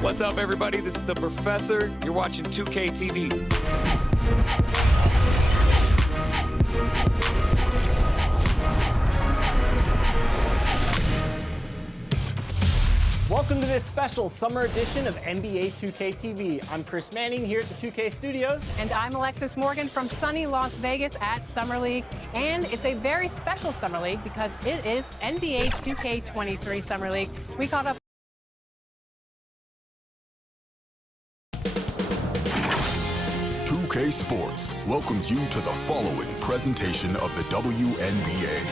What's up, everybody? This is the Professor. You're watching 2K TV. Welcome to this special summer edition of NBA 2K TV. I'm Chris Manning here at the 2K studios. And I'm Alexis Morgan from sunny Las Vegas at Summer League. And it's a very special Summer League because it is NBA 2K23 Summer League. We caught up 2K Sports welcomes you to the following presentation of the WNBA.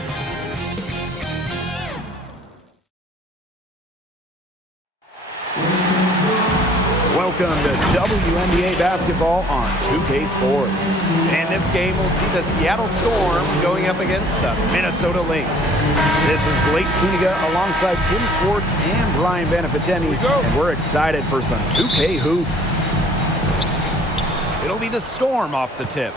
Welcome to WNBA basketball on 2K Sports. And this game will see the Seattle Storm going up against the Minnesota Lynx. This is Blake Suniga alongside Tim Swartz and Brian Benefittemi. And we're excited for some 2K hoops. It'll be the Storm off the tip.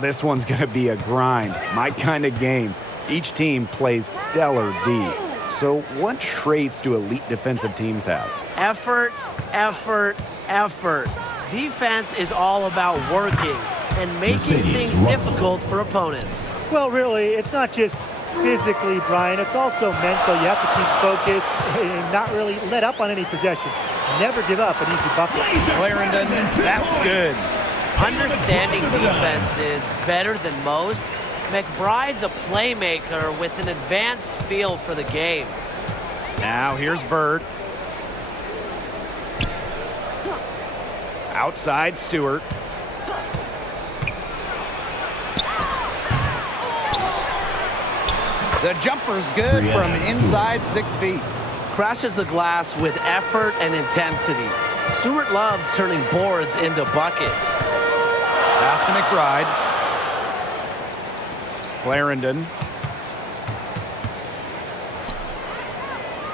This one's going to be a grind. My kind of game. Each team plays stellar D. So what traits do elite defensive teams have? Effort, effort, effort. Defense is all about working and making things difficult for opponents. Well, really, it's not just physically, Brian. It's also mental. You have to keep focused and not really let up on any possession. Never give up an easy bucket. Clarendon, that's good. Understanding defense is better than most. McBride's a playmaker with an advanced feel for the game. Now here's Bird. Outside Stewart. The jumper's good from inside 6 feet. Crashes the glass with effort and intensity. Stewart loves turning boards into buckets. Pass to McBride. Clarendon.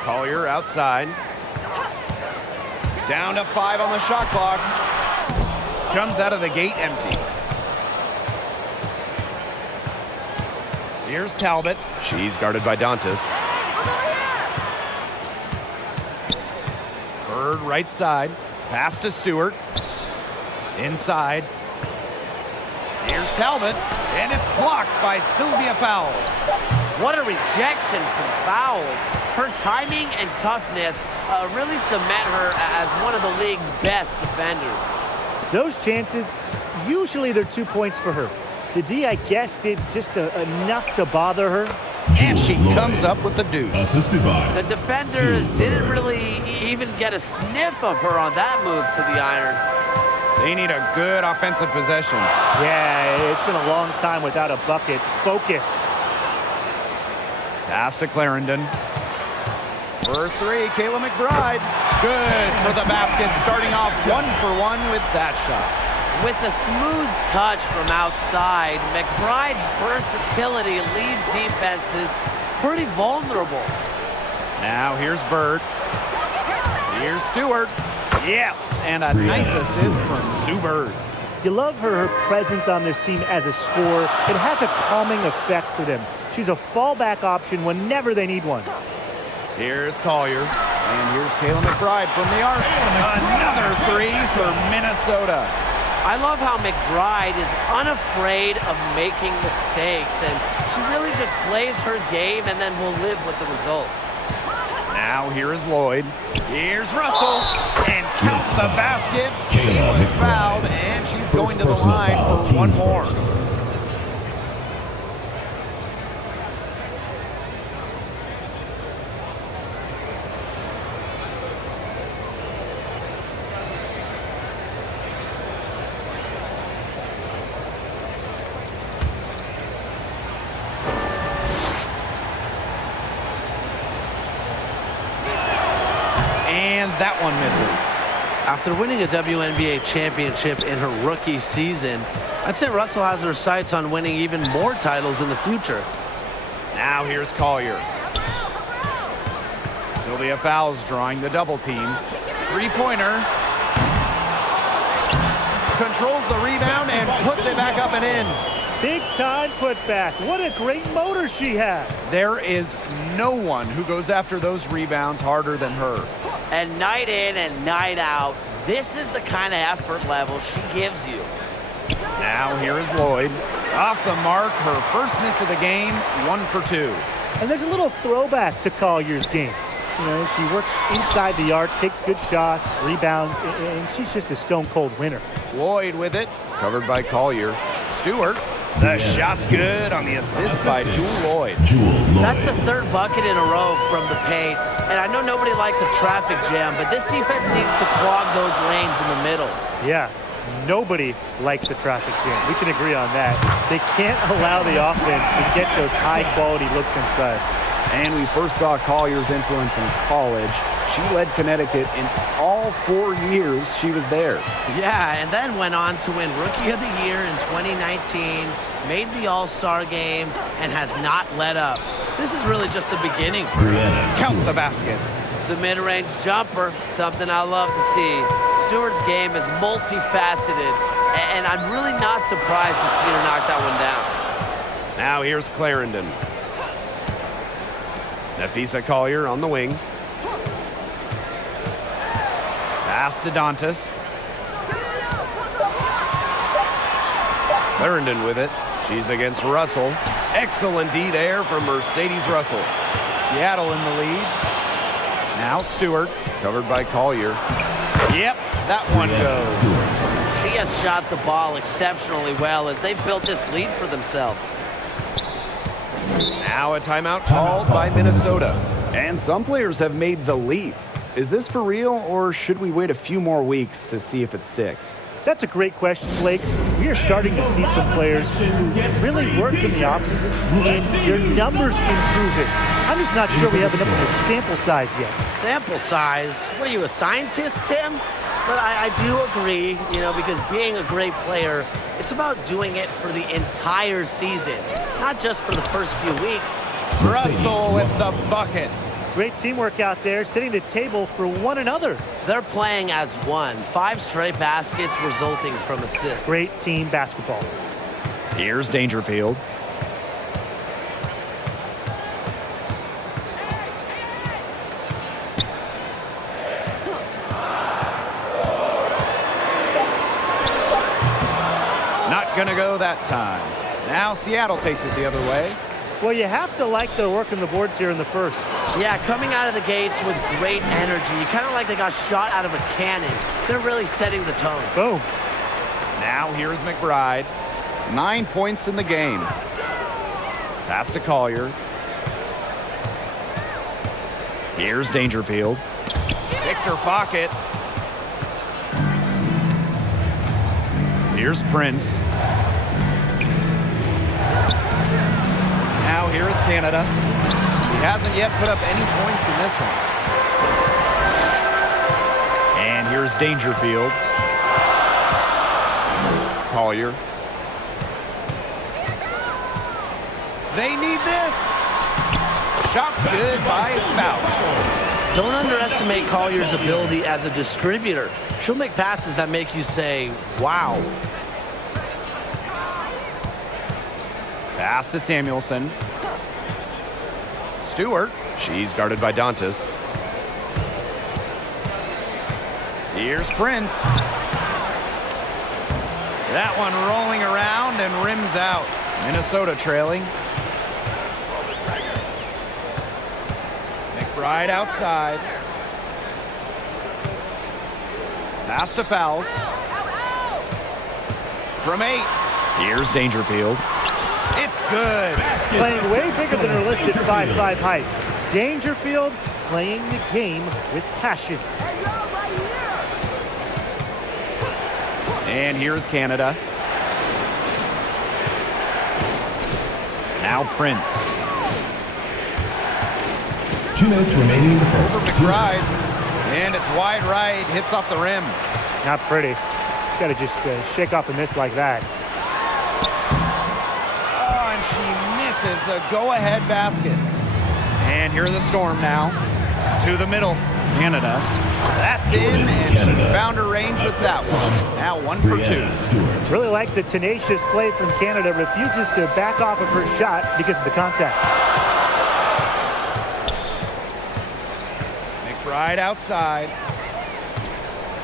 Collier outside. Down to 5 on the shot clock. Comes out of the gate empty. Here's Talbot. She's guarded by Dantas. Bird right side. Pass to Stewart. Inside. Here's Talbot. And it's blocked by Sylvia Fowles. What a rejection from Fowles. Her timing and toughness really cement her as one of the league's best defenders. Those chances, usually they're 2 points for her. The D, I guess, did just enough to bother her. And she comes up with the deuce. The defenders didn't really even get a sniff of her on that move to the iron. They need a good offensive possession. Yeah, it's been a long time without a bucket. Focus. Pass to Clarendon. For 3, Kayla McBride. Good for the basket, starting off 1 for 1 with that shot. With a smooth touch from outside, McBride's versatility leaves defenses pretty vulnerable. Now here's Bird. Here's Stewart. Yes, and a nice assist from Sue Bird. You love her presence on this team as a scorer. It has a calming effect for them. She's a fallback option whenever they need one. Here's Collier. And here's Kayla McBride from the arc. Another 3 for Minnesota. I love how McBride is unafraid of making mistakes, and she really just plays her game and then will live with the results. Now here is Lloyd. Here's Russell. And counts the basket. She was fouled, and she's going to the line for one more. And that one misses. After winning a WNBA championship in her rookie season, I'd say Russell has her sights on winning even more titles in the future. Now here's Collier. Sylvia Fowles drawing the double team. 3-pointer. Controls the rebound and puts it back up and in. Big time putback. What a great motor she has. There is no one who goes after those rebounds harder than her. And night in and night out, this is the kind of effort level she gives you. Now here is Lloyd. Off the mark, her first miss of the game, 1 for 2. And there's a little throwback to Collier's game. You know, she works inside the arc, takes good shots, rebounds, and she's just a stone-cold winner. Lloyd with it, covered by Collier. Stewart, the shot's good on the assist by Jewel Lloyd. That's the third bucket in a row from the paint. And I know nobody likes a traffic jam, but this defense needs to clog those lanes in the middle. Yeah, nobody likes a traffic jam. We can agree on that. They can't allow the offense to get those high-quality looks inside. And we first saw Collier's influence in college. She led Connecticut in all 4 years she was there. Yeah, and then went on to win Rookie of the Year in 2019, made the All-Star game, and has not let up. This is really just the beginning for her. Count the basket. The mid-range jumper, something I love to see. Stewart's game is multifaceted, and I'm really not surprised to see her knock that one down. Now here's Clarendon. Nafisa Collier on the wing. Pass to Dantas. Clarendon with it. She's against Russell. Excellent D there from Mercedes Russell. Seattle in the lead. Now Stewart, covered by Collier. Yep, that one goes. She has shot the ball exceptionally well as they've built this lead for themselves. Now a timeout called by Minnesota. And some players have made the leap. Is this for real, or should we wait a few more weeks to see if it sticks? That's a great question, Blake. We are starting to see some players who really work in the offseason, and their numbers can prove it. I'm just not sure we have enough of a sample size yet. Sample size? What are you, a scientist, Tim? But I do agree, you know, because being a great player, it's about doing it for the entire season, not just for the first few weeks. Russell with the bucket. Great teamwork out there, setting the table for one another. They're playing as one. 5 straight baskets resulting from assists. Great team basketball. Here's Dangerfield. Not gonna go that time. Now Seattle takes it the other way. Well, you have to like their work on the boards here in the first. Yeah, coming out of the gates with great energy. Kind of like they got shot out of a cannon. They're really setting the tone. Boom. Now here's McBride. 9 points in the game. Pass to Collier. Here's Dangerfield. Victor pocket. Here's Prince. Now here is Canada. He hasn't yet put up any points in this one. And here's Dangerfield. Collier. They need this. Shot's good by Spout. Don't underestimate Collier's ability as a distributor. She'll make passes that make you say, wow. Pass to Samuelson. Stewart. She's guarded by Dantas. Here's Prince. That one rolling around and rims out. Minnesota trailing. McBride outside. Pass to Fouls. From 8. Here's Dangerfield. It's good. Playing way bigger than her listed 5'5" height. Dangerfield playing the game with passion. And here's Canada. Now Prince. 2 minutes remaining in the first. Over McBride. And it's wide right. Hits off the rim. Not pretty. Got to just shake off a miss like that. Oh, and she misses the go-ahead basket. And here are the Storm now. To the middle. Canada. That's in, and she found her range with that one. Now 1 for 2. Really like the tenacious play from Canada. Refuses to back off of her shot because of the contact. Right outside.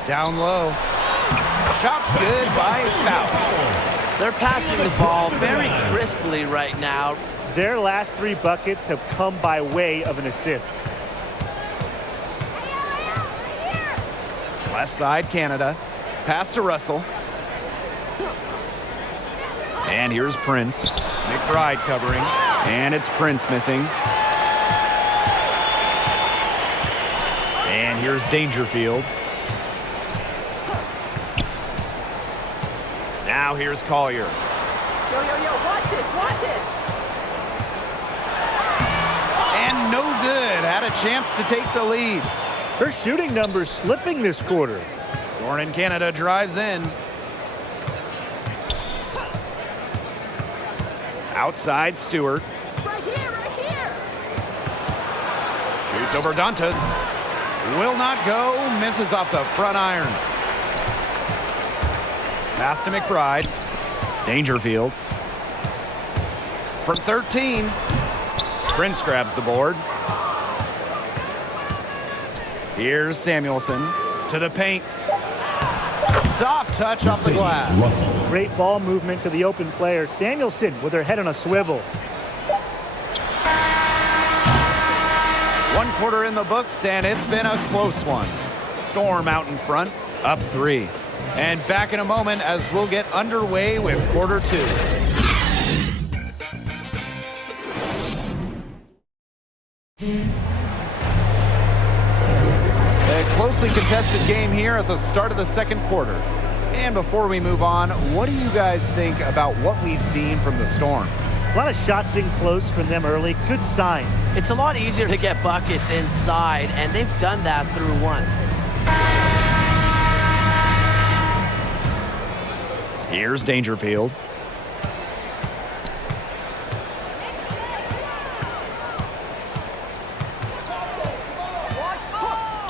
Down low. Shot's good by Foul. They're passing the ball very crisply right now. Their last 3 buckets have come by way of an assist. Left side, Canada. Pass to Russell. And here's Prince. McBride covering. And it's Prince missing. And here's Dangerfield. Now here's Collier. Yo, watch this. And no good. Had a chance to take the lead. Her shooting numbers slipping this quarter. Jordan Canada drives in. Outside, Stewart. Right here. Shoots over Dantas. Will not go. Misses off the front iron. Pass to McBride. Dangerfield. From 13. Prince grabs the board. Here's Samuelson to the paint. Soft touch off the glass. Great ball movement to the open player. Samuelson with her head on a swivel. 1 quarter in the books, and it's been a close one. Storm out in front, up 3. And back in a moment as we'll get underway with quarter 2. A closely contested game here at the start of the second quarter. And before we move on, what do you guys think about what we've seen from the Storm? A lot of shots in close from them early. Good sign. It's a lot easier to get buckets inside, and they've done that through 1. Here's Dangerfield.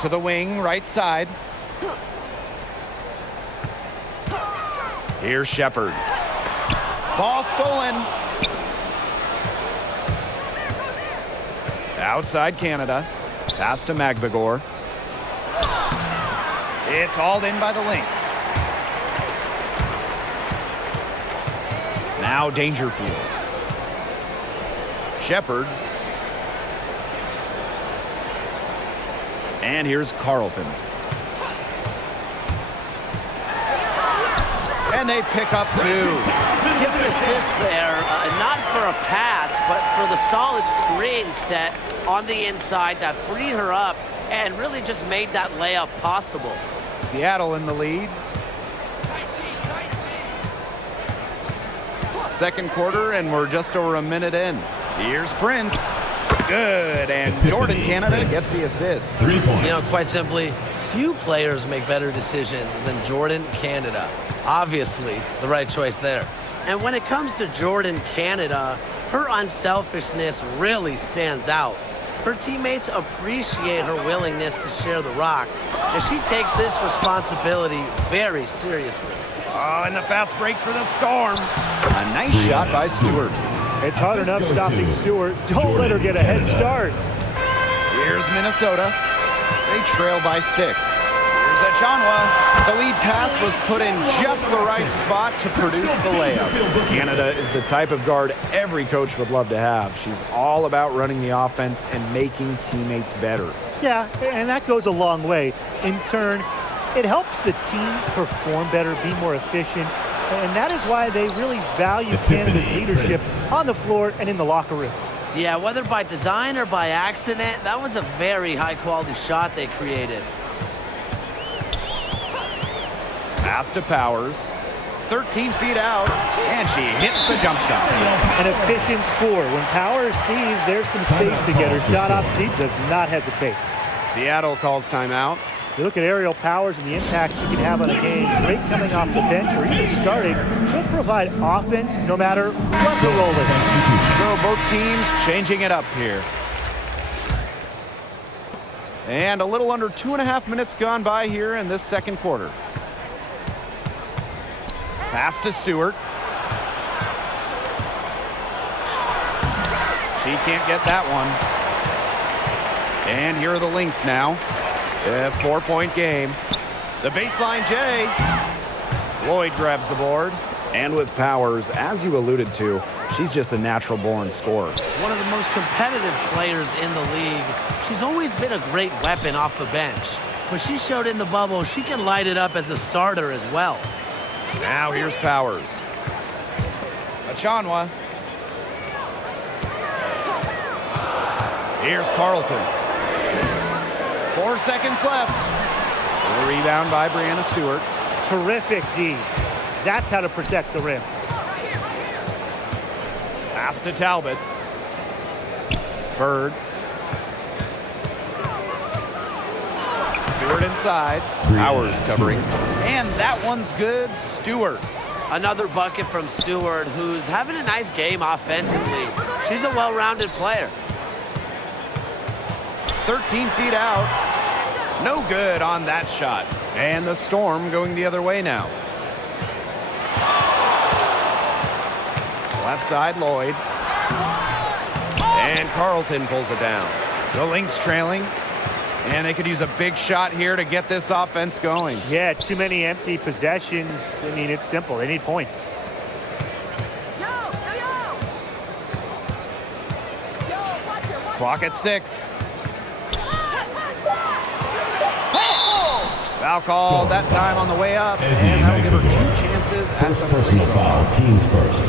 To the wing, right side. Here's Shepard. Ball stolen. Outside Canada. Pass to Magbagor. It's hauled in by the Lynx. Now Dangerfield. Shepard. And here's Carlton. And they pick up 2. Give an assist there, not for a pass, but for the solid screen set on the inside that freed her up and really just made that layup possible. Seattle in the lead. Second quarter, and we're just over a minute in. Here's Prince. Good, and Jordan Canada gets the assist. 3 points. You know, quite simply, few players make better decisions than Jordan Canada. Obviously, the right choice there. And when it comes to Jordan Canada, her unselfishness really stands out. Her teammates appreciate her willingness to share the rock, and she takes this responsibility very seriously. Oh, and the fast break for the Storm. A nice shot by Stewart. It's hard enough stopping Stewart. Don't let her get a head start. Here's Minnesota. They trail by 6. Here's Achanwa. The lead pass was put in just the right spot to produce the layup. Canada is the type of guard every coach would love to have. She's all about running the offense and making teammates better. Yeah, and that goes a long way. In turn, it helps the team perform better, be more efficient, and that is why they really value Canada's leadership on the floor and in the locker room. Yeah, whether by design or by accident, that was a very high-quality shot they created. Pass to Powers. 13 feet out, and she hits the jump shot. An efficient score. When Powers sees there's some space to get her shot off, she does not hesitate. Seattle calls timeout. You look at Aerial Powers and the impact she can have on a game. Great coming off the bench or even starting. She'll provide offense no matter what the role is. So both teams changing it up here. And a little under 2.5 minutes gone by here in this second quarter. Pass to Stewart. She can't get that one. And here are the Lynx now. A 4-point game. The baseline J. Lloyd grabs the board. And with Powers, as you alluded to, she's just a natural-born scorer. One of the most competitive players in the league. She's always been a great weapon off the bench. But she showed in the bubble she can light it up as a starter as well. Now here's Powers. Achanwa. Here's Carlton. 4 seconds left. A rebound by Brianna Stewart. Terrific D. That's how to protect the rim. Pass to Talbot. Bird. Stewart inside. Powers covering. And that one's good. Stewart. Another bucket from Stewart, who's having a nice game offensively. She's a well-rounded player. 13 feet out. No good on that shot. And the Storm going the other way now. Left side, Lloyd. And Carlton pulls it down. The Lynx trailing. And they could use a big shot here to get this offense going. Yeah, too many empty possessions. I mean, it's simple. They need points. Yo, yo, yo. Yo, watch her, watch Clock at 6. Foul call that time on the way up. And that'll give her 2 chances at First the personal foul, teams first.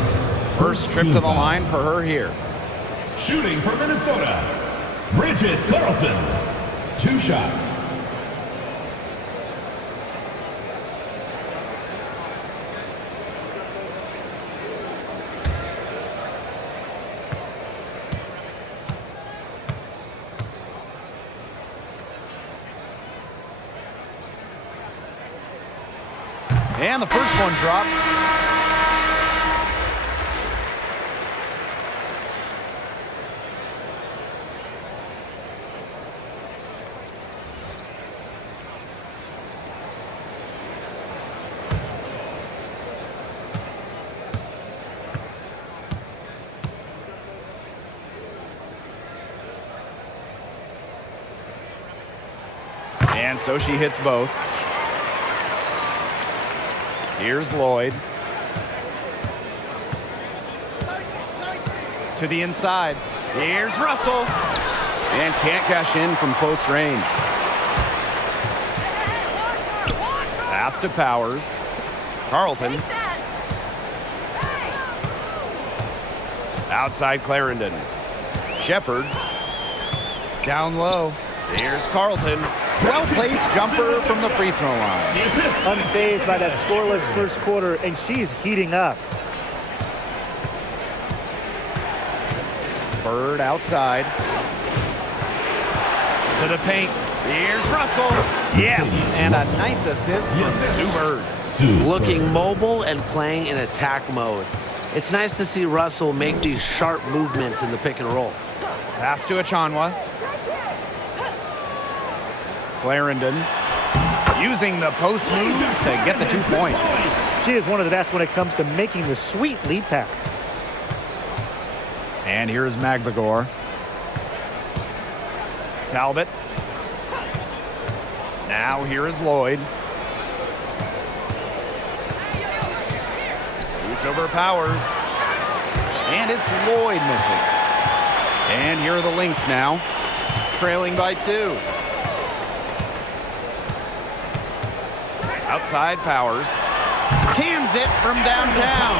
first trip to the line for her here. Shooting for Minnesota, Bridget Carlton. 2 shots. And the first one drops. And so she hits both. Here's Lloyd. To the inside. Here's Russell. And can't cash in from close range. Pass to Powers. Carlton. Outside Clarendon. Shepard. Down low. Here's Carlton. Well-placed jumper from the free throw line. Unfazed by that scoreless first quarter, and she's heating up. Bird outside. To the paint. Here's Russell. Yes, and a nice assist from Sue Bird. Looking mobile and playing in attack mode. It's nice to see Russell make these sharp movements in the pick and roll. Pass to Achanwa. Clarendon using the post moves to get the 2 points. She is one of the best when it comes to making the sweet lead pass. And here's Magbagor. Talbot. Now here is Lloyd. Boots over Powers. And it's Lloyd missing. And here are the Lynx now, trailing by 2. Outside Powers. Cans it from downtown.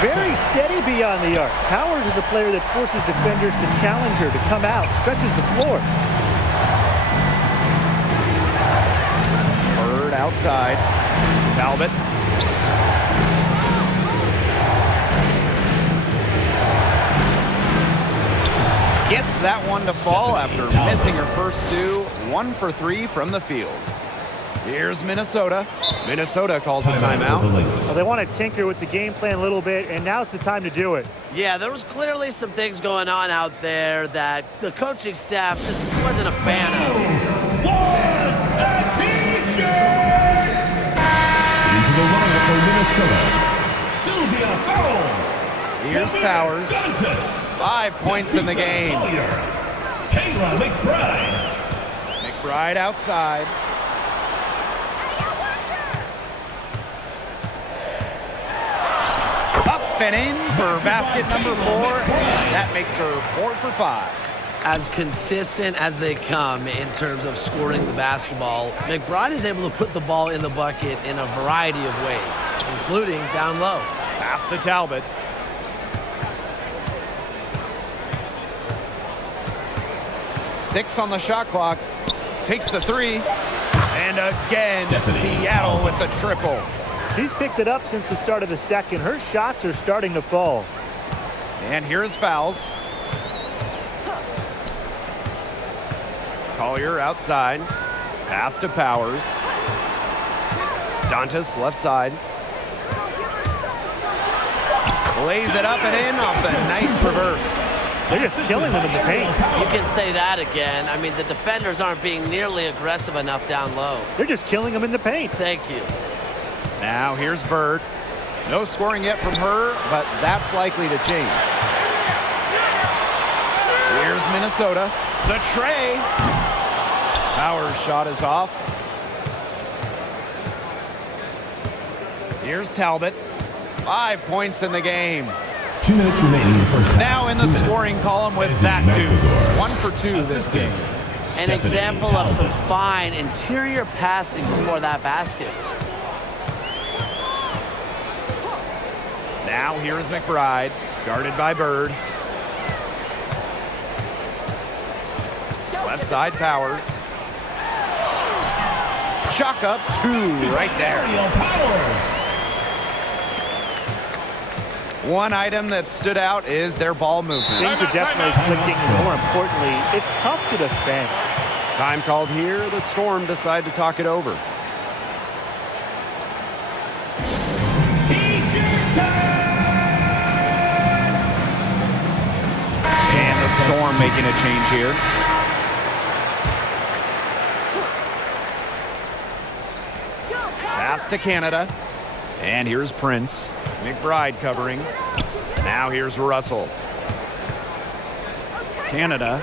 Very steady beyond the arc. Powers is a player that forces defenders to challenge her, to come out, stretches the floor. Bird outside. Talbot. Gets that one to fall after missing her first 2. 1 for 3 from the field. Here's Minnesota. Minnesota calls a timeout. Well, they want to tinker with the game plan a little bit, and now's the time to do it. Yeah, there was clearly some things going on out there that the coaching staff just wasn't a fan of. Wants a t-shirt! Into the lineup for Minnesota, Sylvia Fowles. Here's Powers. 5 points in the game. Kayla McBride. McBride outside. Up and in for basket number 4. And that makes her 4 for 5. As consistent as they come in terms of scoring the basketball, McBride is able to put the ball in the bucket in a variety of ways, including down low. Pass to Talbot. Six on the shot clock. Takes the 3. And again, Seattle with the triple. She's picked it up since the start of the second. Her shots are starting to fall. And here's fouls. Collier outside. Pass to Powers. Dantas left side. Lays it up and in off the nice reverse. They're just killing them in the paint. You can say that again. I mean, the defenders aren't being nearly aggressive enough down low. They're just killing them in the paint. Thank you. Now here's Bird. No scoring yet from her, but that's likely to change. Here's Minnesota. The tray. Powers' shot is off. Here's Talbot. 5 points in the game. 2 minutes remaining in the first half. Now in the scoring column with that deuce. 1 for 2 this game. An example of some fine interior passing before that basket. Now here's McBride, guarded by Bird. Left side Powers. Chalk up 2 right there. One item that stood out is their ball movement. Things are definitely clicking, and more importantly, it's tough to defend. Time called here. The Storm decide to talk it over. And the Storm making a change here. Pass to Canada. And here's Prince. McBride covering. Now here's Russell. Canada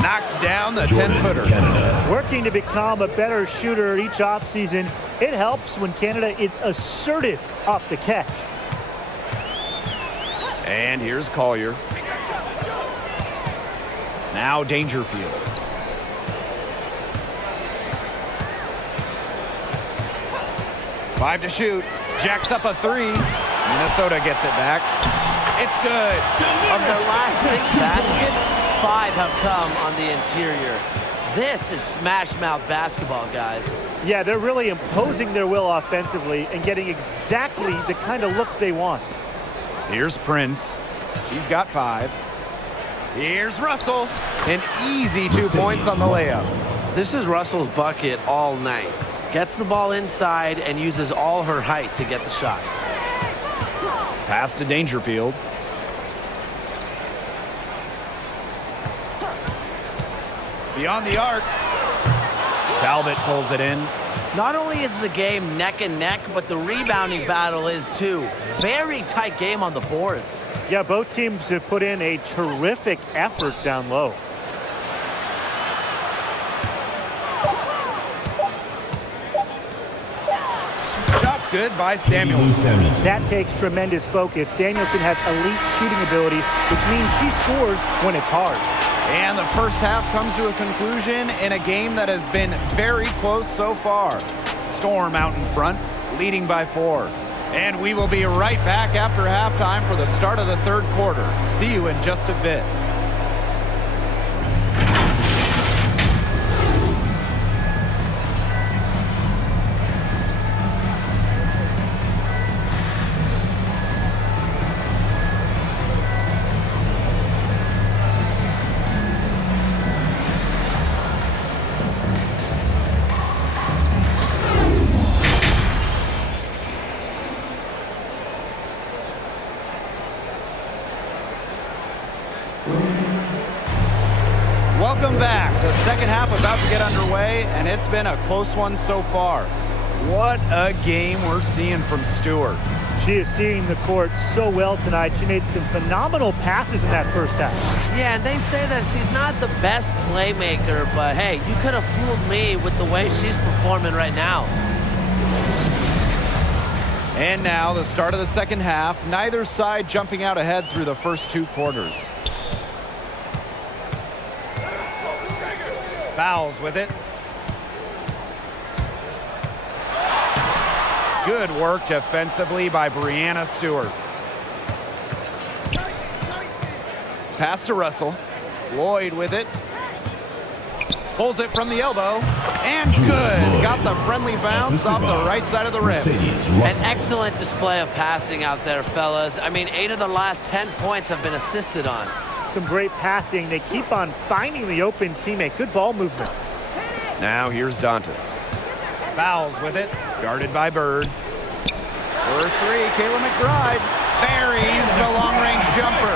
knocks down the 10-footer. Working to become a better shooter each offseason, it helps when Canada is assertive off the catch. And here's Collier. Now Dangerfield. Five to shoot. Jacks up a 3. Minnesota gets it back. It's good. Of their last 6 baskets, 5 have come on the interior. This is smash mouth basketball, guys. Yeah, they're really imposing their will offensively and getting exactly the kind of looks they want. Here's Prince. She's got 5. Here's Russell. An easy 2 points on the layup. This is Russell's bucket all night. Gets the ball inside and uses all her height to get the shot. Pass to Dangerfield. Beyond the arc. Talbot pulls it in. Not only is the game neck and neck, but the rebounding battle is too. Very tight game on the boards. Yeah, both teams have put in a terrific effort down low. Shot's good by Samuelson. That takes tremendous focus. Samuelson has elite shooting ability, which means she scores when it's hard. And the first half comes to a conclusion in a game that has been very close so far. Storm out in front, leading by 4. And we will be right back after halftime for the start of the third quarter. See you in just a bit. Welcome back. The second half about to get underway, and it's been a close one so far. What a game we're seeing from Stewart. She is seeing the court so well tonight. She made some phenomenal passes in that first half. Yeah, and they say that she's not the best playmaker, but hey, you could have fooled me with the way she's performing right now. And now the start of the second half. Neither side jumping out ahead through the first 2 quarters. Fouls with it. Good work defensively by Brianna Stewart. Pass to Russell. Lloyd with it. Pulls it from the elbow. And good. Got the friendly bounce off the right side of the rim. An excellent display of passing out there, fellas. I mean, 8 of the last 10 points have been assisted on. Some great passing. They keep on finding the open teammate. Good ball movement. Now here's Dantas. Fouls with it. Guarded by Bird. For 3, Kayla McBride buries the long-range jumper.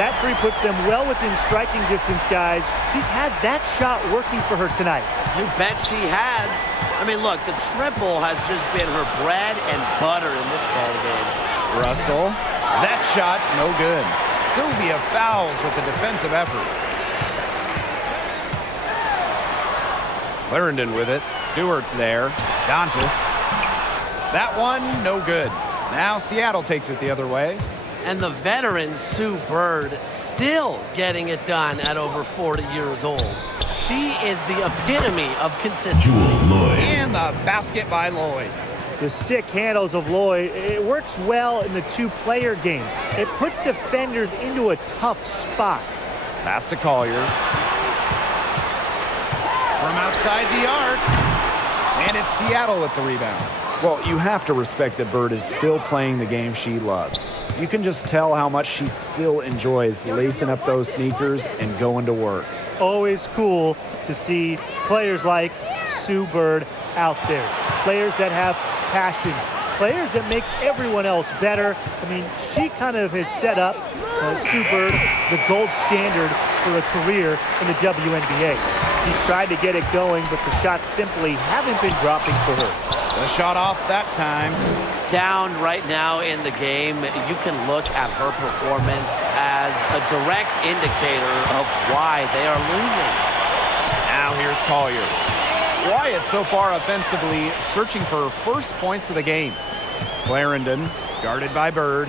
That 3 puts them well within striking distance, guys. She's had that shot working for her tonight. You bet she has. I mean, look, the triple has just been her bread and butter in this ball game. Russell. That shot, no good. Sylvia fouls with the defensive effort. Clarendon with it. Stewart's there. Dantas. That one, no good. Now Seattle takes it the other way. And the veteran Sue Bird still getting it done at over 40 years old. She is the epitome of consistency. And the basket by Lloyd. The sick handles of Lloyd, it works well in the 2-player game. It puts defenders into a tough spot. Pass to Collier. From outside the arc. And it's Seattle with the rebound. Well, you have to respect that Bird is still playing the game she loves. You can just tell how much she still enjoys lacing up those sneakers and going to work. Always cool to see players like Sue Bird out there. Players that have passion. Players that make everyone else better. I mean, she kind of has set up Sue Bird the gold standard for a career in the WNBA. She's tried to get it going, but the shots simply haven't been dropping for her. The shot off that time. Down right now in the game, you can look at her performance as a direct indicator of why they are losing. Now here's Collier. Wyatt so far offensively searching for first points of the game. Clarendon guarded by Bird.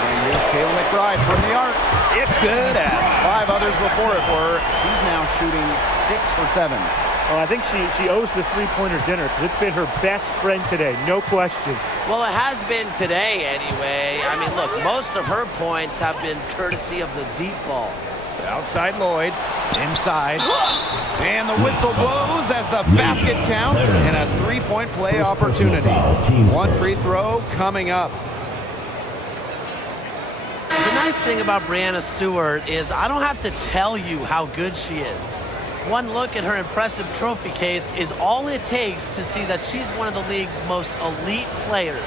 And here's Kayla McBride from the arc. It's good, as 5 others before it were. He's now shooting 6 for 7. Well, I think she owes the 3-pointer dinner because it's been her best friend today, no question. Well, it has been today anyway. I mean, look, most of her points have been courtesy of the deep ball. Outside Lloyd, inside, and the whistle blows as the basket counts and a 3-point play opportunity. 1 free throw coming up. The nice thing about Brianna Stewart is I don't have to tell you how good she is. One look at her impressive trophy case is all it takes to see that she's one of the league's most elite players.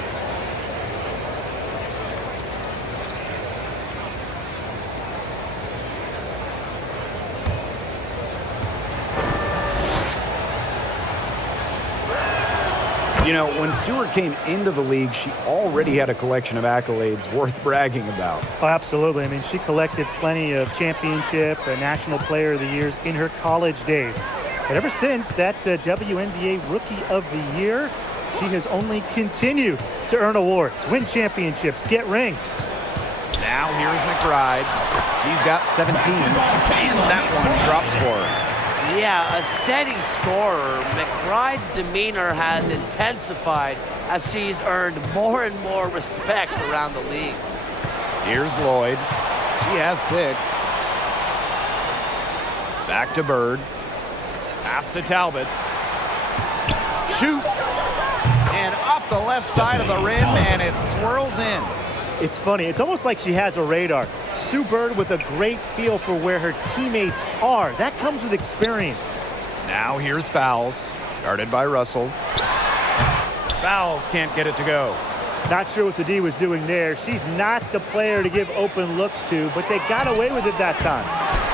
You know, when Stewart came into the league, she already had a collection of accolades worth bragging about. Oh, absolutely. I mean, she collected plenty of championship and National Player of the Years in her college days. But ever since that WNBA Rookie of the Year, she has only continued to earn awards, win championships, get rings. Now here's McBride. She's got 17, and that one drops for her. Yeah, a steady scorer. McBride's demeanor has intensified as she's earned more and more respect around the league. Here's Lloyd. She has 6. Back to Bird. Pass to Talbot. Shoots. And off the left side of the rim, and it swirls in. It's funny. It's almost like she has a radar. Sue Bird with a great feel for where her teammates are. That comes with experience. Now here's Fouls, guarded by Russell. Fouls can't get it to go. Not sure what the D was doing there. She's not the player to give open looks to, but they got away with it that time.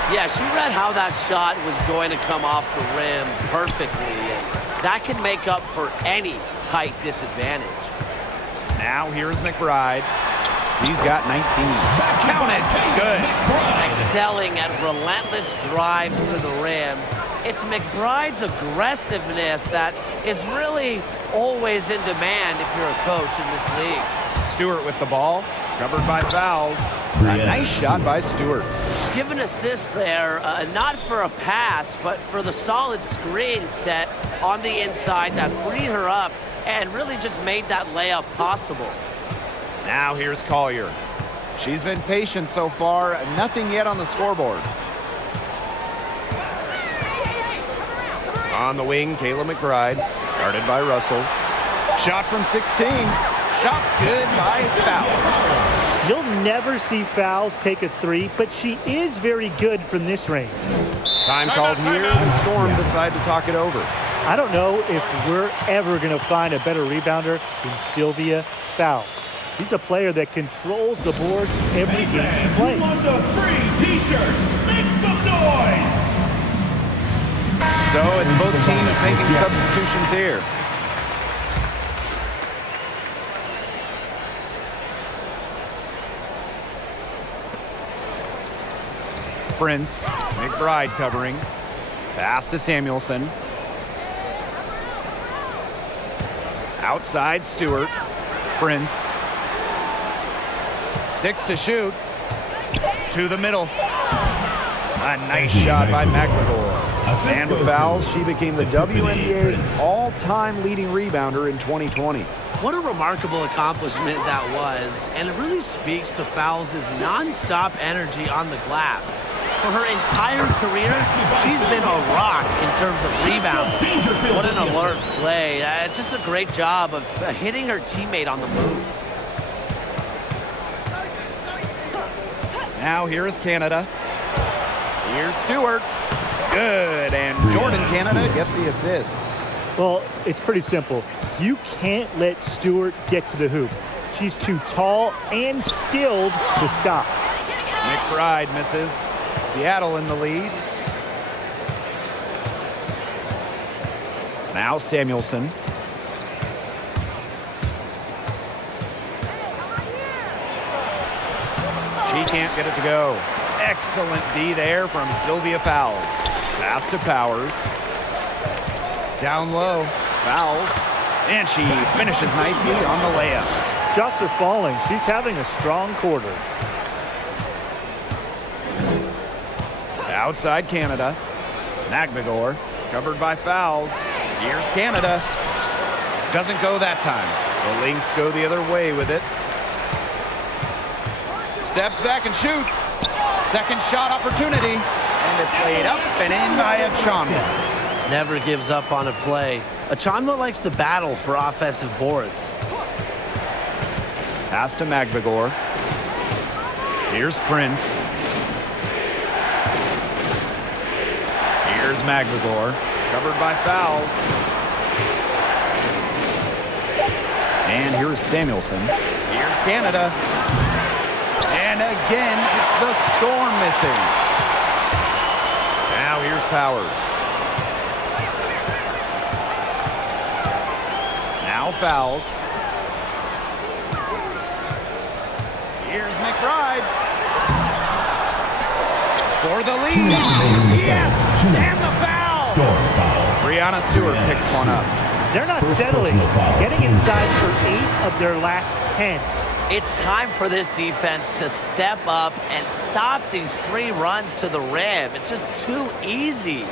Yeah, she read how that shot was going to come off the rim perfectly, and that can make up for any height disadvantage. Now here's McBride. He's got 19. Count it. Good. Excelling at relentless drives to the rim. It's McBride's aggressiveness that is really always in demand if you're a coach in this league. Stewart with the ball, covered by fouls. A nice shot by Stewart. Give an assist there, not for a pass, but for the solid screen set on the inside that freed her up and really just made that layup possible. Now here's Collier. She's been patient so far, nothing yet on the scoreboard. On the wing, Kayla McBride, guarded by Russell. Shot from 16. Shot's good by Fowles. You'll never see Fowles take a three, but she is very good from this range. Time called here. The Storm decide to talk it over. I don't know if we're ever going to find a better rebounder than Sylvia Fowles. She's a player that controls the boards every game she plays. Who wants a free T-shirt? Make some noise! So it's both teams making substitutions here. Prince, McBride covering. Pass to Samuelson. Outside Stewart. Prince. 6 to shoot. To the middle. A nice shot by McGregor. And with fouls, she became the WNBA's all-time leading rebounder in 2020. What a remarkable accomplishment that was, and it really speaks to Fowles' non-stop energy on the glass. For her entire career, she's been a rock in terms of rebounding. What an alert play. Just a great job of hitting her teammate on the move. Now here is Canada. Here's Stewart. Good, and Jordan Canada gets the assist. Well, it's pretty simple. You can't let Stewart get to the hoop. She's too tall and skilled to stop. McBride misses. Seattle in the lead. Now Samuelson. She can't get it to go. Excellent D there from Sylvia Fowles. Pass to Powers. Down low. Fowles. And she finishes nicely on the layup. Shots are falling. She's having a strong quarter. Outside Canada. McGregor covered by Fowles. Here's Canada. Doesn't go that time. The Lynx go the other way with it. Steps back and shoots. Second shot opportunity. And it's laid up and in by Achonwa. Never gives up on a play. Achonwa likes to battle for offensive boards. Pass to McGregor. Here's Prince. Here's McGregor, covered by Fowles. And here's Samuelson. Here's Canada. And again, it's the Storm missing. Now here's Powers. Now Fowles. Here's McBride. For the lead. Yes! And the foul! Storm foul. Brianna Stewart picks one up. They're not settling. Getting inside for 8 of their last 10. It's time for this defense to step up and stop these free runs to the rim. It's just too easy.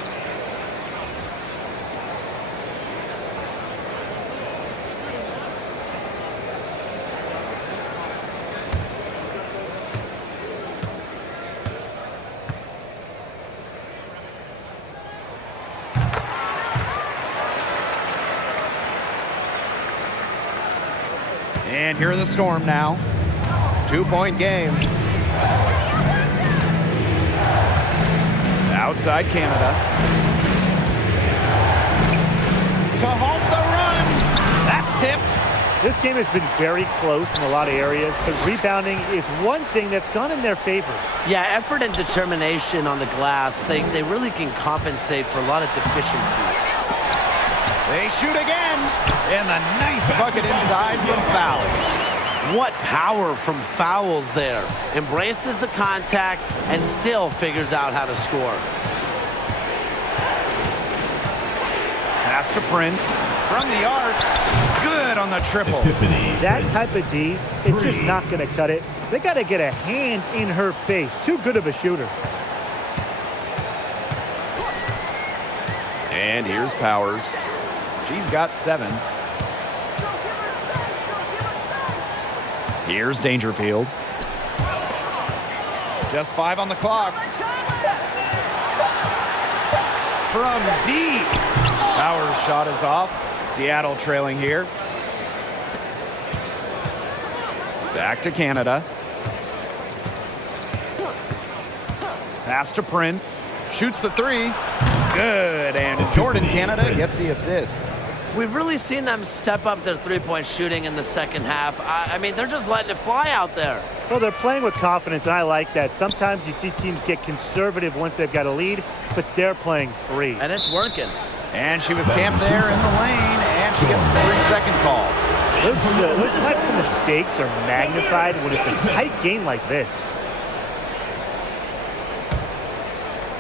And here are the Storm now. 2-point game. Outside Canada. To halt the run. That's tipped. This game has been very close in a lot of areas, but rebounding is one thing that's gone in their favor. Yeah, effort and determination on the glass, they really can compensate for a lot of deficiencies. They shoot again, and the nice bucket inside from Fowles. What power from Fowles there. Embraces the contact and still figures out how to score. Pass to Prince from the arc. Good on the triple. That type of D, it's just not going to cut it. They got to get a hand in her face. Too good of a shooter. And here's Powers. She's got 7. Here's Dangerfield. Just 5 on the clock. From deep. Powers' shot is off. Seattle trailing here. Back to Canada. Pass to Prince. Shoots the 3. Good. And Jordan Canada gets the assist. We've really seen them step up their three-point shooting in the second half. I mean, they're just letting it fly out there. Well, they're playing with confidence, and I like that. Sometimes you see teams get conservative once they've got a lead, but they're playing free. And it's working. And she was camped there in the lane, and she gets the 3-second call. Those types of mistakes are magnified when it's a tight game like this.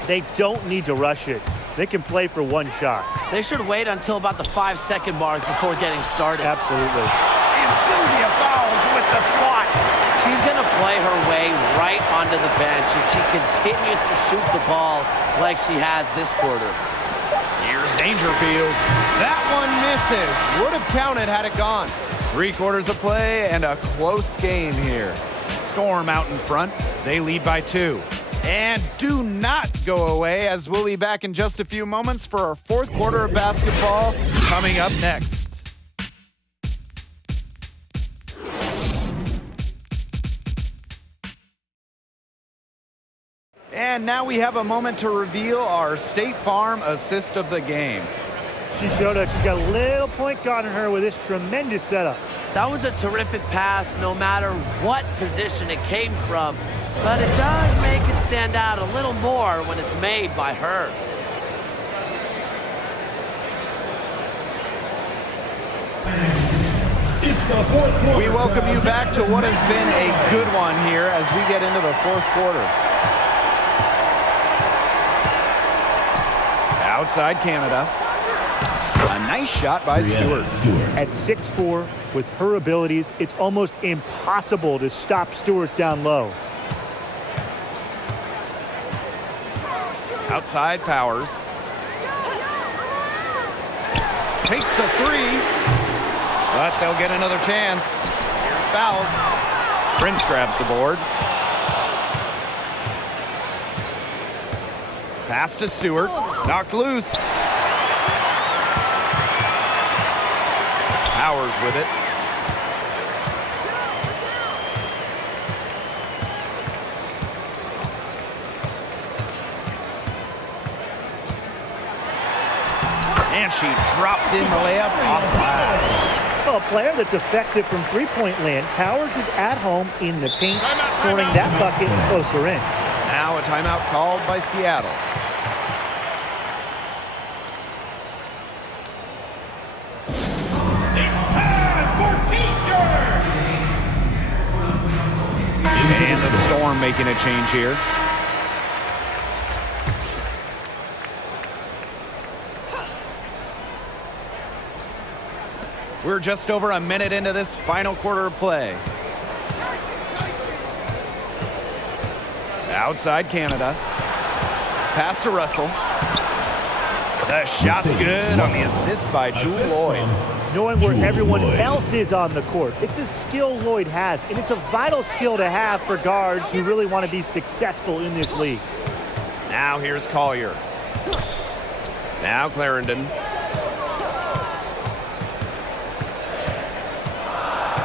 They don't need to rush it. They can play for one shot. They should wait until about the 5-second mark before getting started. Absolutely. And Sylvia Fowles with the swat. She's going to play her way right onto the bench if she continues to shoot the ball like she has this quarter. Here's Dangerfield. That one misses. Would have counted had it gone. 3 quarters of play and a close game here. Storm out in front. They lead by 2. And do not go away, as we'll be back in just a few moments for our 4th quarter of basketball coming up next. And now we have a moment to reveal our State Farm assist of the game. She showed us she's got a little point guard in her with this tremendous setup. That was a terrific pass no matter what position it came from. But it does make it stand out a little more when it's made by her. It's the 4th quarter. We welcome you back to what has been a good one here as we get into the 4th quarter. Outside Canada. A nice shot by Stewart. At 6'4", with her abilities, it's almost impossible to stop Stewart down low. Outside Powers. Takes the 3. But they'll get another chance. Here's Fowles. Prince grabs the board. Pass to Stewart. Knocked loose. Powers with it. And she drops in the layup off glass. Well, a player that's effective from three-point land, Powers is at home in the paint, scoring that bucket closer in. Now a timeout called by Seattle. It's time for T-shirts. And the Storm making a change here. We're just over a minute into this final quarter of play. Outside Canada. Pass to Russell. The shot's good on the assist by Jewel Lloyd. Knowing where everyone else is on the court. It's a skill Lloyd has, and it's a vital skill to have for guards who really want to be successful in this league. Now here's Collier. Now Clarendon.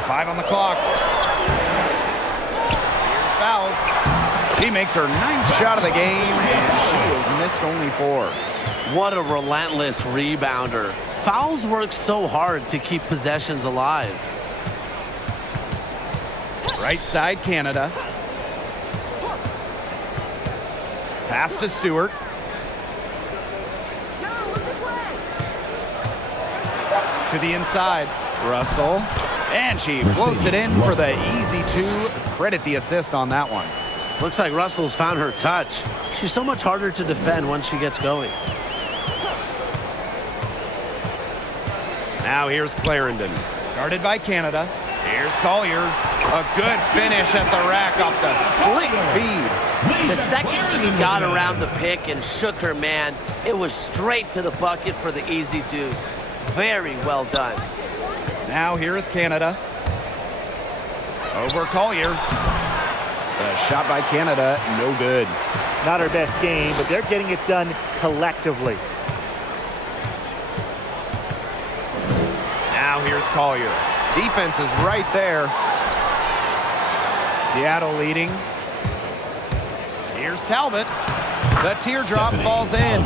5 on the clock. Here's Fowles. He makes her 9th shot of the game, and she has missed only 4. What a relentless rebounder. Fowles work so hard to keep possessions alive. Right side, Canada. Pass to Stewart. Yo, look this way. To the inside, Russell. And she floats it in for the easy two. Credit the assist on that one. Looks like Russell's found her touch. She's so much harder to defend once she gets going. Now here's Clarendon. Guarded by Canada. Here's Collier. A good finish at the rack off the slick feed. The second she got around the pick and shook her man, it was straight to the bucket for the easy deuce. Very well done. Now here is Canada. Over Collier. The shot by Canada, no good. Not her best game, but they're getting it done collectively. Now here's Collier. Defense is right there. Seattle leading. Here's Talbot. The teardrop falls in.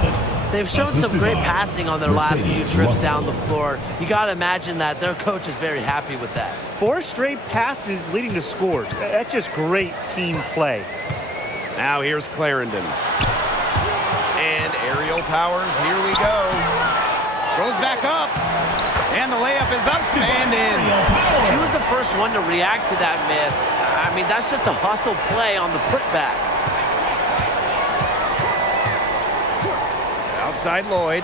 They've shown some great passing on their last few trips down the floor. You got to imagine that their coach is very happy with that. 4 straight passes leading to scores. That's just great team play. Now here's Clarendon. And aerial powers, here we go. Goes back up. And the layup is up and in. She was the first one to react to that miss. I mean, that's just a hustle play on the putback. Outside Lloyd.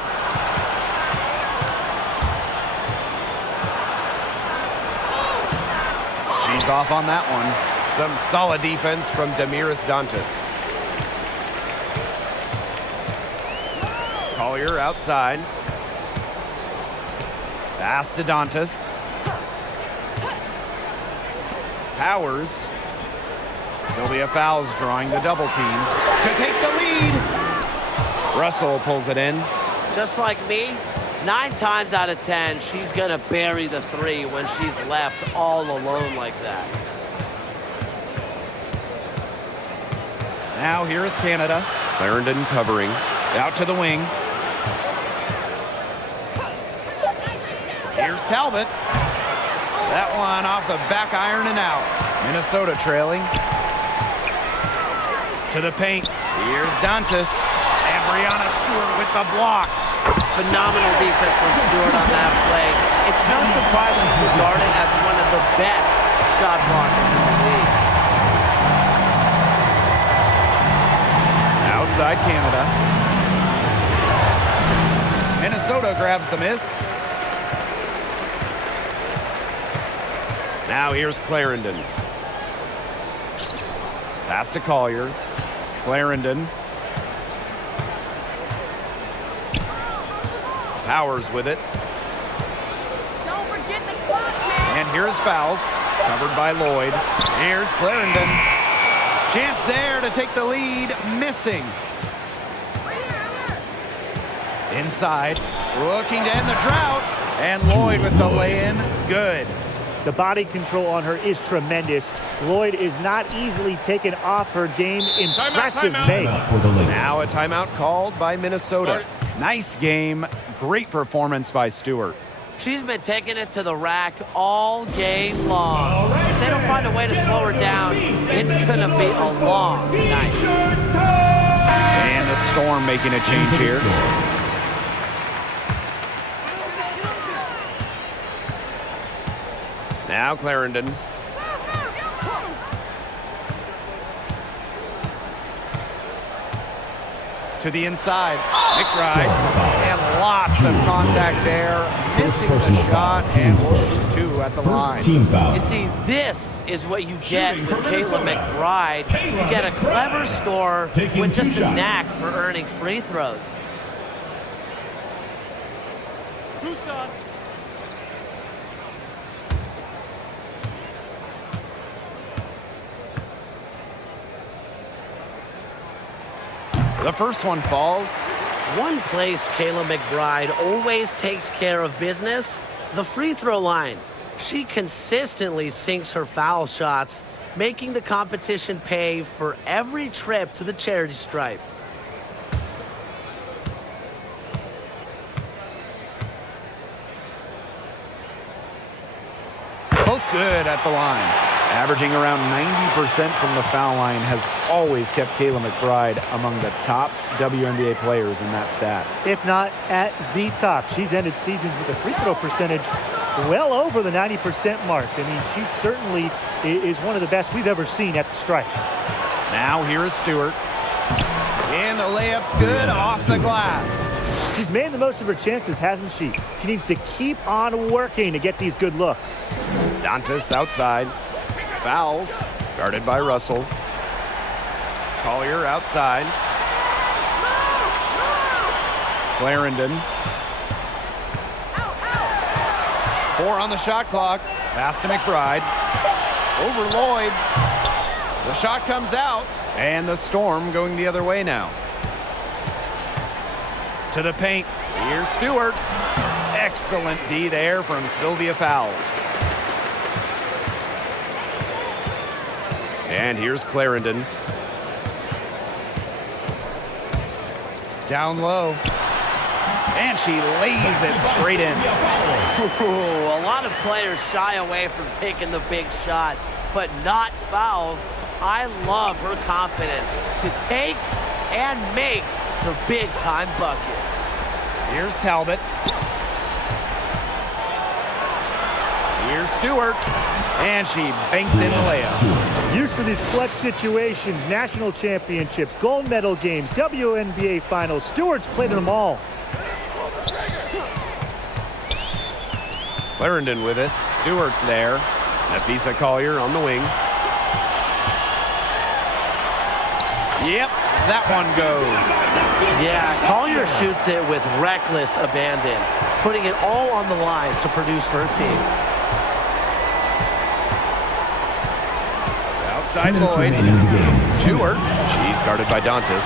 She's off on that one. Some solid defense from Damiris Dantas. Collier outside. Pass to Dantas. Powers. Sylvia Fowles drawing the double team to take the lead. Russell pulls it in. Just like me, 9 times out of 10, she's going to bury the 3 when she's left all alone like that. Now here is Canada. Clarendon covering. Out to the wing. Here's Talbot. That one off the back iron and out. Minnesota trailing. To the paint. Here's Dantas. And Brianna Stewart with the block. Phenomenal defense from Stewart on that play. It's no surprise she's regarded as one of the best shot blockers in the league. Outside Canada. Minnesota grabs the miss. Now here's Clarendon. Pass to Collier. Clarendon. Powers with it. Don't forget the clock, man. And here's Fowles. Covered by Lloyd. Here's Clarendon. Chance there to take the lead. Missing. Inside. Looking to end the drought. And Lloyd with the lay-in. Good. The body control on her is tremendous. Lloyd is not easily taken off her game. Impressive make. Now a timeout called by Minnesota. Nice game. Great performance by Stewart. She's been taking it to the rack all game long. If they don't find a way to slow her down, it's going to be a long night. And the Storm making a change here. Now Clarendon. To the inside. McBride. And lots of contact there. Missing the shot and loses 2 at the line. You see, this is what you get with Kayla McBride. You get a clever scorer with just a knack for earning free throws. The first one falls. One place Kayla McBride always takes care of business, the free throw line. She consistently sinks her foul shots, making the competition pay for every trip to the charity stripe. Both good at the line. Averaging around 90% from the foul line, has always kept Kayla McBride among the top WNBA players in that stat. If not at the top. She's ended seasons with a free throw percentage well over the 90% mark. I mean, she certainly is one of the best we've ever seen at the stripe. Now here is Stewart. And the layup's good off the glass. She's made the most of her chances, hasn't she? She needs to keep on working to get these good looks. Dantas outside. Fouls. Guarded by Russell. Collier outside. Clarendon. 4 on the shot clock. Pass to McBride. Over Lloyd. The shot comes out. And the Storm going the other way now. To the paint. Here's Stewart. Excellent D there from Sylvia Fowles. And here's Clarendon. Down low. And she lays it straight in. Ooh, a lot of players shy away from taking the big shot, but not Fowles. I love her confidence to take and make the big-time bucket. Here's Talbot. Here's Stewart. And she banks in the layup. Used to these clutch situations, national championships, gold medal games, WNBA finals. Stewart's played in them all. Clarendon with it. Stewart's there. Nafisa Collier on the wing. Yep, that one goes. Yeah, Collier shoots it with reckless abandon, putting it all on the line to produce for her team. Outside Lloyd. Stewart. She's guarded by Dantas.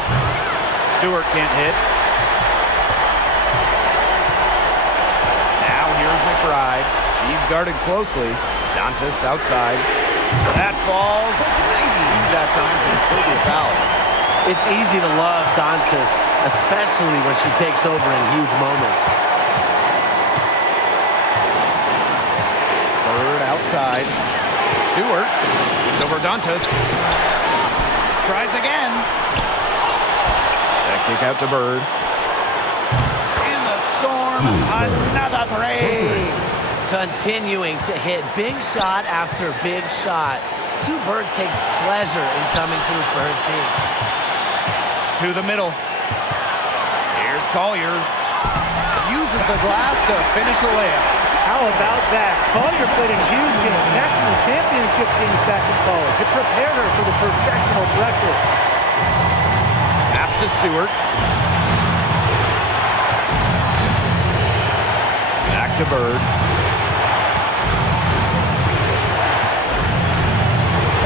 Stewart can't hit. Now here's McBride. She's guarded closely. Dantas outside. That falls. Nice use that time from Sylvia Fowles. It's easy to love Dantas, especially when she takes over in huge moments. Bird outside. Stewart. It's over Dantas. Tries again. That kick out to Bird. And the Storm. Another three. Continuing to hit big shot after big shot. Sue Bird takes pleasure in coming through for her team. To the middle. Here's Collier. Uses the glass to finish the layup. How about that? Collier played in huge games, national championship games back in college. It prepared her for the professional pressure. Pass to Stewart. Back to Bird.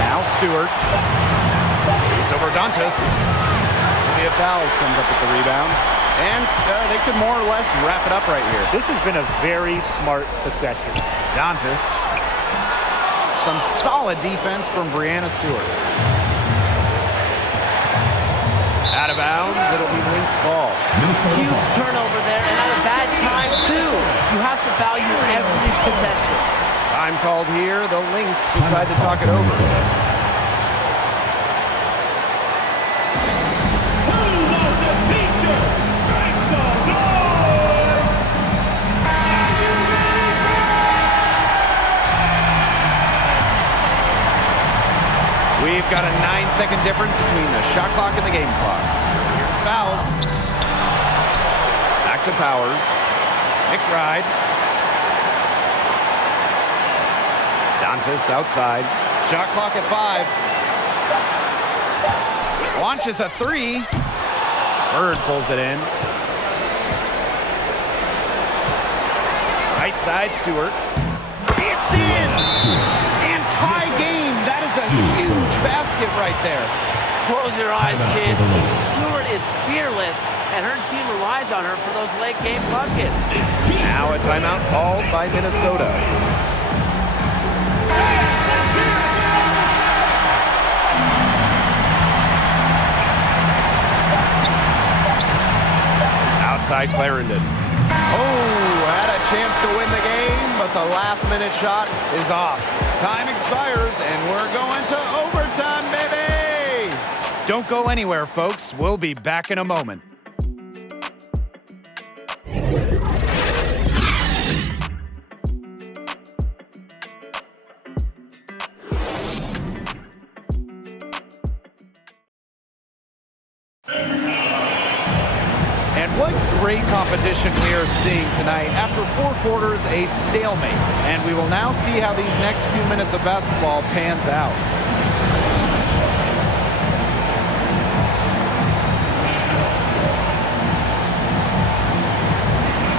Now Stewart. It's over Dantas. Sylvia Fowles comes up with the rebound. And they could more or less wrap it up right here. This has been a very smart possession. Dantas. Some solid defense from Brianna Stewart. Out of bounds, it'll be Lynx ball. Huge turnover there, and at a bad time, too. You have to value every possession. Time called here. The Lynx decide to talk it over. We've got a 9-second difference between the shot clock and the game clock. Here's Fowles. Back to Powers. McBride. Dantas outside. Shot clock at 5. Launches a 3. Bird pulls it in. Right side, Stewart. It's in! And tie game. That is a huge basket right there. Close your eyes, kid. Stewart is fearless, and her team relies on her for those late game buckets. Now a timeout called by Minnesota. Outside Clarendon. Oh, had a chance to win the game. but the last-minute shot is off. Time expires, and we're going to overtime, baby! Don't go anywhere, folks. We'll be back in a moment. And what great competition we are seeing tonight. After 4 quarters, a stalemate. And we will now see how these next few minutes of basketball pans out.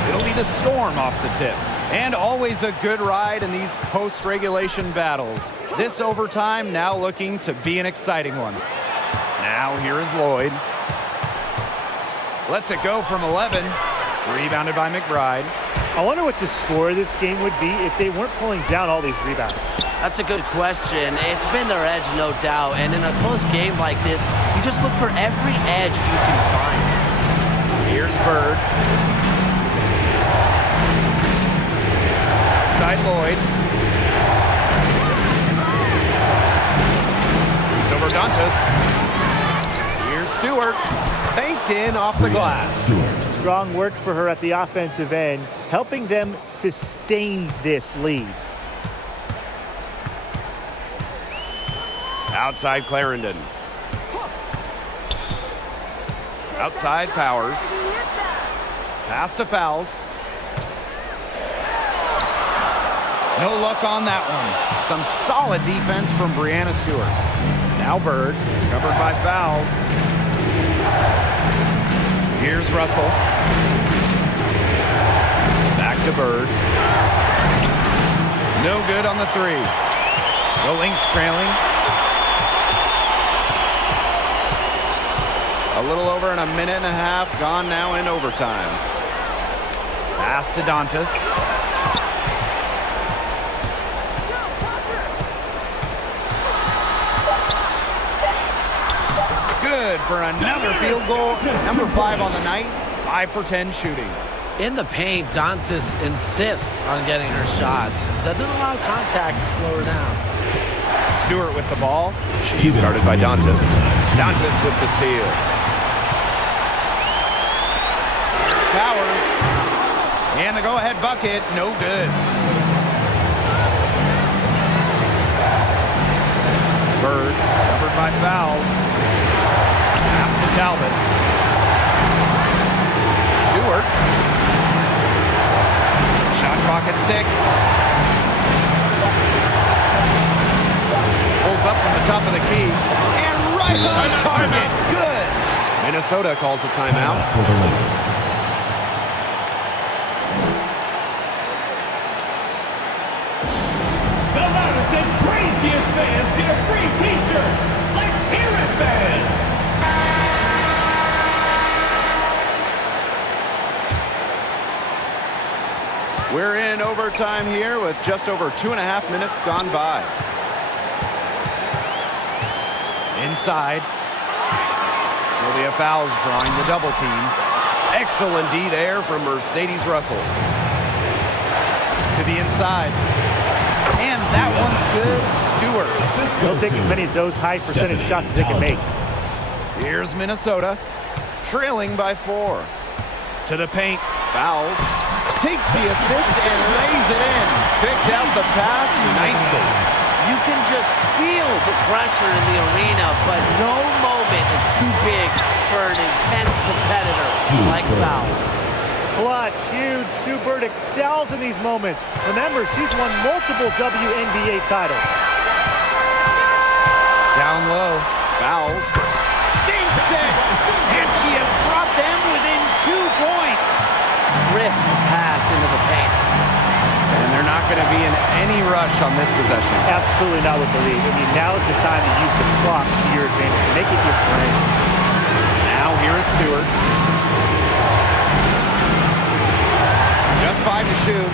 It'll be the Storm off the tip. And always a good ride in these post-regulation battles. This overtime now looking to be an exciting one. Now here is Lloyd. Lets it go from 11. Rebounded by McBride. I wonder what the score of this game would be if they weren't pulling down all these rebounds. That's a good question. It's been their edge, no doubt. And in a close game like this, you just look for every edge you can find. Here's Bird. Outside Lloyd. He's over Dantas. Here's Stewart. Banked in off the glass. Strong work for her at the offensive end, helping them sustain this lead. Outside Clarendon. Outside Powers. Pass to Fouls. No luck on that one. Some solid defense from Brianna Stewart. Now Bird, covered by Fouls. Here's Russell. Back to Bird. No good on the 3. The Lynx trailing. A little over in a minute and a half, gone now in overtime. Pass to Dantas. Good for another field goal. Number 5 on the night. 5 for 10 shooting. In the paint, Dantas insists on getting her shot. Doesn't allow contact to slow her down. Stewart with the ball. She's guarded by Dantas. Dantas with the steal. Here's Powers. And the go-ahead bucket, no good. Bird, covered by Fouls. Pass to Talbot. Stewart. Shot clock at 6. Pulls up from the top of the key. And right on target. Good. Minnesota calls a timeout. For the Lynx. The loudest and craziest fans get a free t-shirt. Let's hear it, fans. We're in overtime here with just over 2.5 minutes gone by. Inside. Sylvia Fouls drawing the double team. Excellent D there from Mercedes Russell. To the inside. And that one's good. Stewart. They'll take as many of those high percentage shots as they can make. Here's Minnesota. Trailing by 4. To the paint. Fouls. Takes the assist and lays it in. Picked out the pass nicely. You can just feel the pressure in the arena, but no moment is too big for an intense competitor like Fouls. Clutch, huge. Sue Bird excels in these moments. Remember, she's won multiple WNBA titles. Down low. Fouls. Sinks it! And she has brought them within 2 points. Crisp pass into the paint. And they're not going to be in any rush on this possession. Absolutely not with the lead. I mean, now is the time to use the clock to your advantage. Make it your friend. Now here is Stewart. Just 5 to shoot.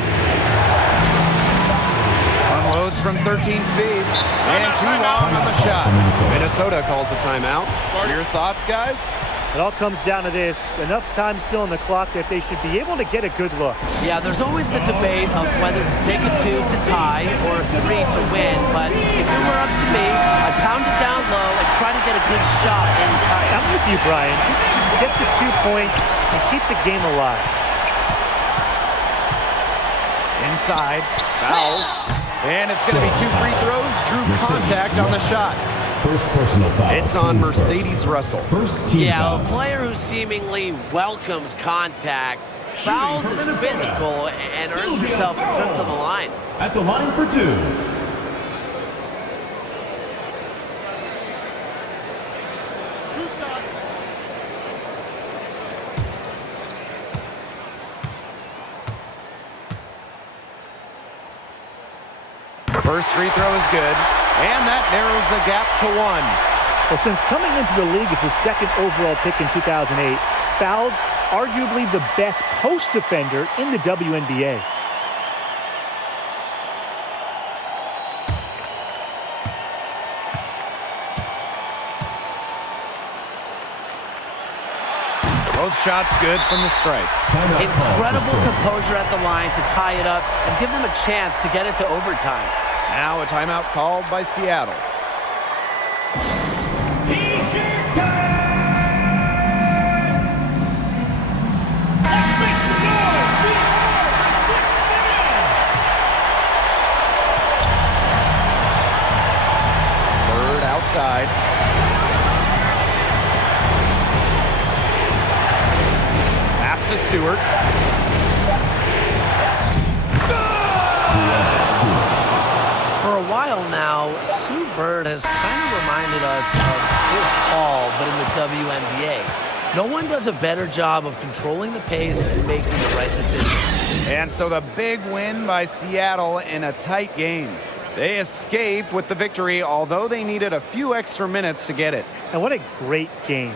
Unloads from 13 feet. And too long on the shot. Minnesota calls a timeout. Your thoughts, guys? It all comes down to this. Enough time still on the clock that they should be able to get a good look. Yeah, there's always the debate of whether to take a 2 to tie or a 3 to win, but if it were up to me, I'd pound it down low and try to get a good shot in tight. I'm with you, Brian. Just get the 2 points and keep the game alive. Inside, fouls, and it's going to be 2 free throws. Drew contact on the shot. First personal foul. It's on Mercedes Russell. First team foul. A player who seemingly welcomes contact, fouls is physical, and earns herself a trip to the line. At the line for 2. First free throw is good, and that narrows the gap to 1. Well, since coming into the league as the second overall pick in 2008, Fowles arguably the best post defender in the WNBA. Both shots good from the stripe. Incredible composure at the line to tie it up and give them a chance to get into overtime. Now a timeout called by Seattle. T-shirt time! Let's make some noise! We are the 6th man! Bird outside. Pass to Stewart. For a while now, Sue Bird has kind of reminded us of Chris Paul, but in the WNBA. No one does a better job of controlling the pace and making the right decision. And so the big win by Seattle in a tight game. They escape with the victory, although they needed a few extra minutes to get it. And what a great game.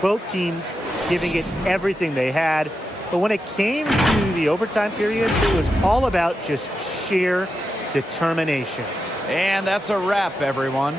Both teams giving it everything they had. But when it came to the overtime period, it was all about just sheer determination. And that's a wrap, everyone.